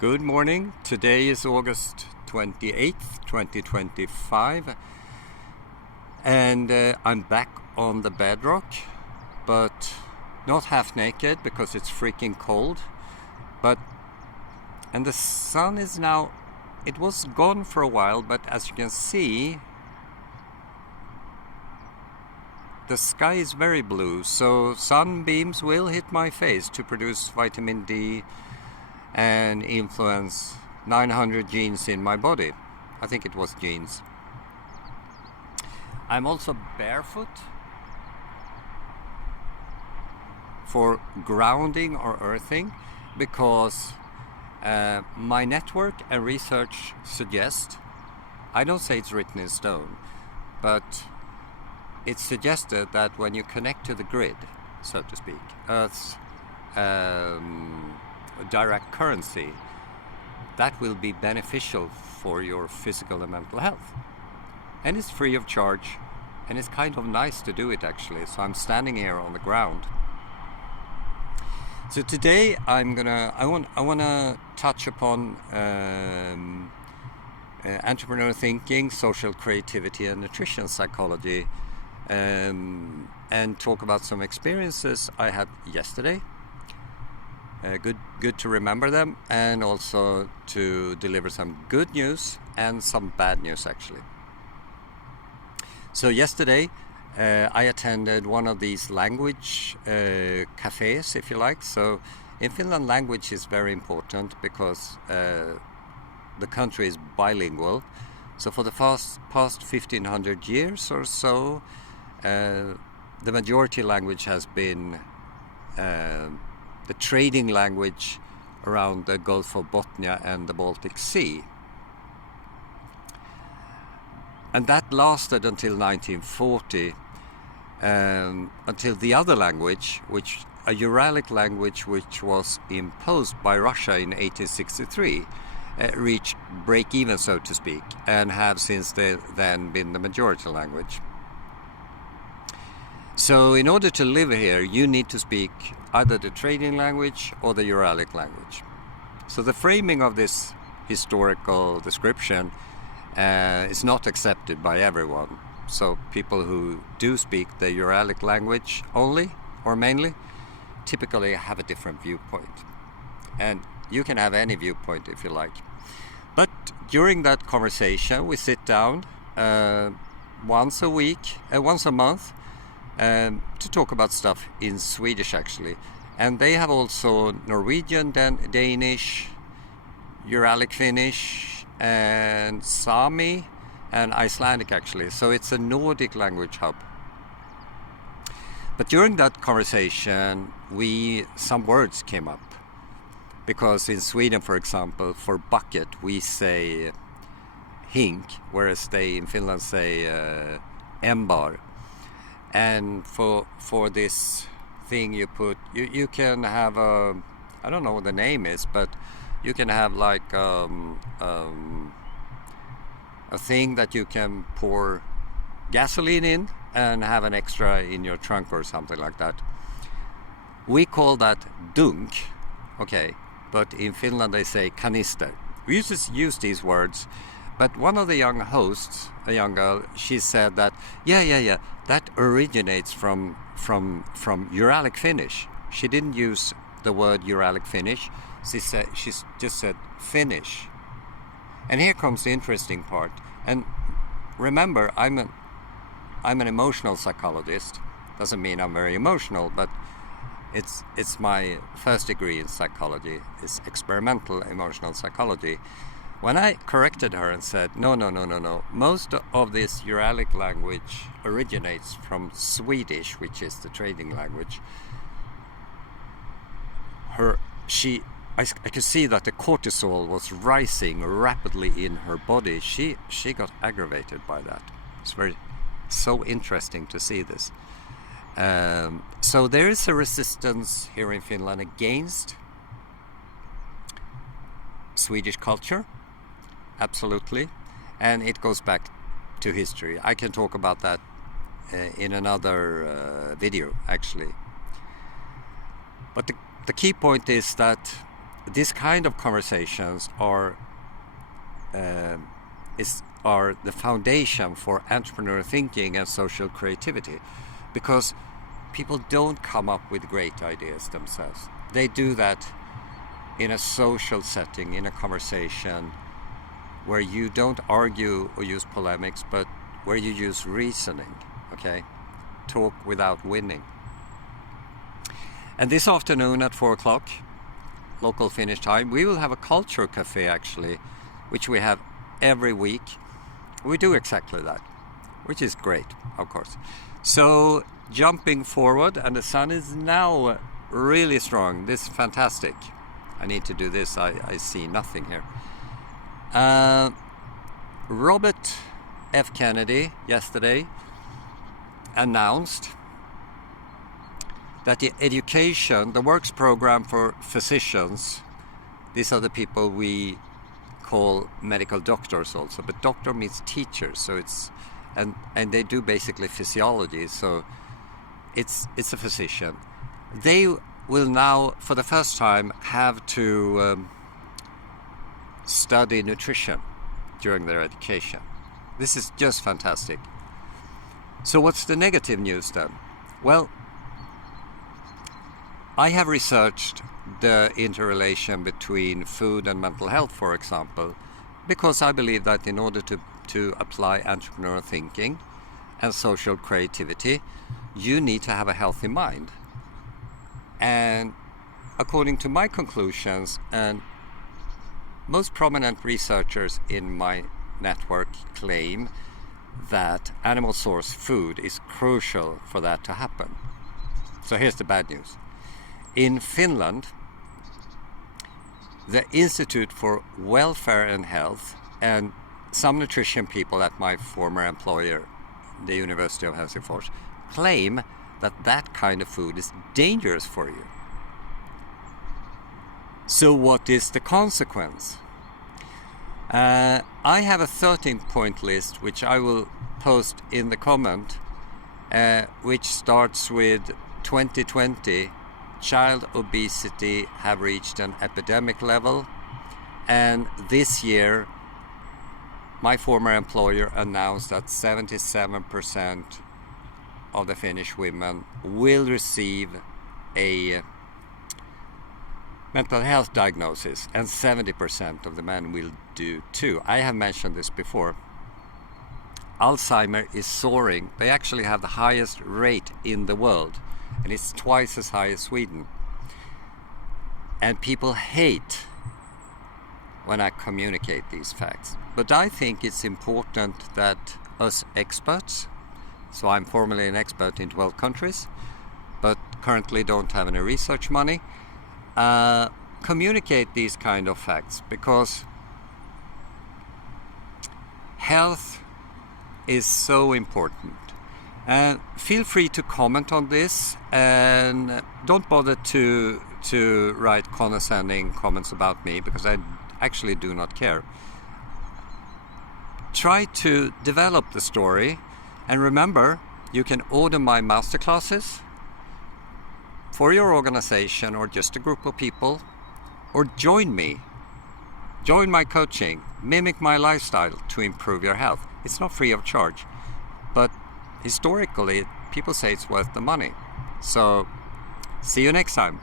Good morning. Today is August 28th, 2025, and I'm back on the bedrock, but not half naked because it's freaking cold. And the sun is now, it was gone for a while, but as you can see, the sky is very blue, so sunbeams will hit my face to produce vitamin D and influence 900 genes in my body. I think it was genes. I'm also barefoot for grounding or earthing because my network and research suggest, I don't say it's written in stone, but it's suggested that when you connect to the grid, so to speak, Earth's direct currency, that will be beneficial for your physical and mental health. And it's free of charge, and it's kind of nice to do it actually. So I'm standing here on the ground. So today I want to touch upon entrepreneurial thinking, social creativity, and nutrition psychology, and talk about some experiences I had yesterday. Good to remember them, and also to deliver some good news and some bad news actually. So yesterday I attended one of these language cafes, if you like. So in Finland, language is very important because the country is bilingual. So for the past 1500 years or so, the majority language has been the trading language around the Gulf of Bothnia and the Baltic Sea. And that lasted until 1940, until the other language, a Uralic language which was imposed by Russia in 1863, reached break-even, so to speak, and have since then been the majority language. So in order to live here, you need to speak either the trading language or the Uralic language. So the framing of this historical description is not accepted by everyone. So people who do speak the Uralic language only or mainly typically have a different viewpoint. And you can have any viewpoint if you like. But during that conversation, we sit down once a month, to talk about stuff in Swedish actually. And they have also Norwegian, Danish, Uralic Finnish, and Sami, and Icelandic actually. So it's a Nordic language hub. But during that conversation, some words came up. Because in Sweden, for example, for bucket, we say hink, whereas they in Finland say embar. And for this thing you can have I don't know what the name is, but you can have like a thing that you can pour gasoline in and have an extra in your trunk or something like that. We call that dunk, okay, but in Finland they say kanister. We used to use these words. But one of the young hosts, a young girl, she said that, yeah, that originates from Uralic Finnish. She didn't use the word Uralic Finnish. She just said Finnish. And here comes the interesting part. And remember, I'm an emotional psychologist. Doesn't mean I'm very emotional, but it's my first degree in psychology. It's experimental emotional psychology. When I corrected her and said, no, most of this Uralic language originates from Swedish, which is the trading language, I could see that the cortisol was rising rapidly in her body. She got aggravated by that. It's so interesting to see this. So there is a resistance here in Finland against Swedish culture. Absolutely, and it goes back to history. I can talk about that in another video actually. But the key point is that this kind of conversations are the foundation for entrepreneurial thinking and social creativity, because people don't come up with great ideas themselves. They do that in a social setting, in a conversation where you don't argue or use polemics, but where you use reasoning, okay? Talk without winning. And this afternoon at 4 o'clock, local Finnish time, we will have a culture cafe actually, which we have every week. We do exactly that, which is great, of course. So jumping forward, and the sun is now really strong. This is fantastic. I need to do this. I see nothing here. Robert F. Kennedy yesterday announced that the education, the works program for physicians, these are the people we call medical doctors also, but doctor means teachers, so it's and they do basically physiology, so it's a physician. They will now for the first time have to study nutrition during their education. This is just fantastic. So what's the negative news then? Well, I have researched the interrelation between food and mental health, for example, because I believe that in order to apply entrepreneurial thinking and social creativity, you need to have a healthy mind. And according to my conclusions, and most prominent researchers in my network claim that animal source food is crucial for that to happen. So here's the bad news. In Finland, the Institute for Welfare and Health and some nutrition people at my former employer, the University of Helsingfors, claim that that kind of food is dangerous for you. So what is the consequence? I have a 13-point list which I will post in the comment, which starts with 2020. Child obesity have reached an epidemic level, and this year my former employer announced that 77% of the Finnish women will receive a mental health diagnosis, and 70% of the men will do too. I have mentioned this before. Alzheimer is soaring. They actually have the highest rate in the world, and it's twice as high as Sweden. And people hate when I communicate these facts. But I think it's important that us experts, so I'm formerly an expert in 12 countries, but currently don't have any research money, communicate these kind of facts, because health is so important. And feel free to comment on this, and don't bother to write condescending comments about me, because I actually do not care. Try to develop the story, and remember, you can order my masterclasses for your organization or just a group of people, or join me. Join my coaching, mimic my lifestyle to improve your health. It's not free of charge, but historically, people say it's worth the money. So, see you next time.